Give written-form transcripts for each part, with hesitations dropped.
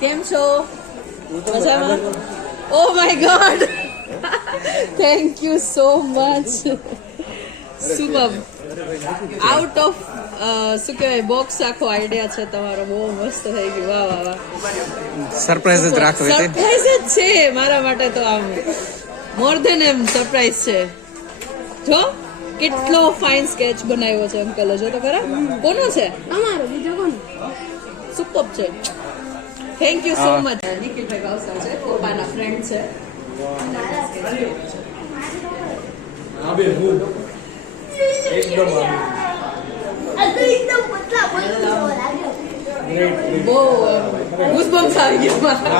કેમ છો? મજામાં? Oh my God, thank you so much. Super. Out of શું કહેવાય બોક્સ આખો આઈડિયા છે તમારો, બહુ મસ્ત થઈ ગયું. વાહ વાહ વાહ. સરપ્રાઈઝ જ રાખવી હતી. સરપ્રાઈઝ જ છે મારા માટે તો, આમ મોર ધેન એમ સરપ્રાઈઝ છે. જો કેટલો ફાઇન સ્કેચ બનાવ્યો છે અંકલ, જો તો ખરા. કોનો છે? અમારો. બીજો કોનો? સુપર છે. Thank you so much. નિખિલભાઈ ભાવસર છે, કોપાના ફ્રેન્ડ છે. બહુ ગુઝબમ્સ આવી ગયા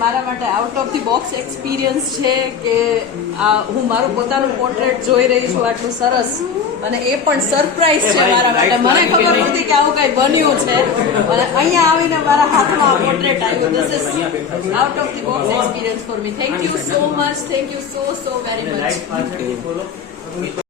મારા માટે out of the box experience છે કે હું મારું પોતાનું પોર્ટ્રેટ જોઈ રહી છું આટલું સરસ, અને એ પણ સરપ્રાઈઝ છે મારા માટે. મને ખબર નહોતી કે આવું કઈ બન્યું છે, અને અહીંયા આવીને મારા હાથમાં આ પોર્ટ્રેટ આવ્યું. This is out of the box experience for me. Thank you so much. Thank you so very much.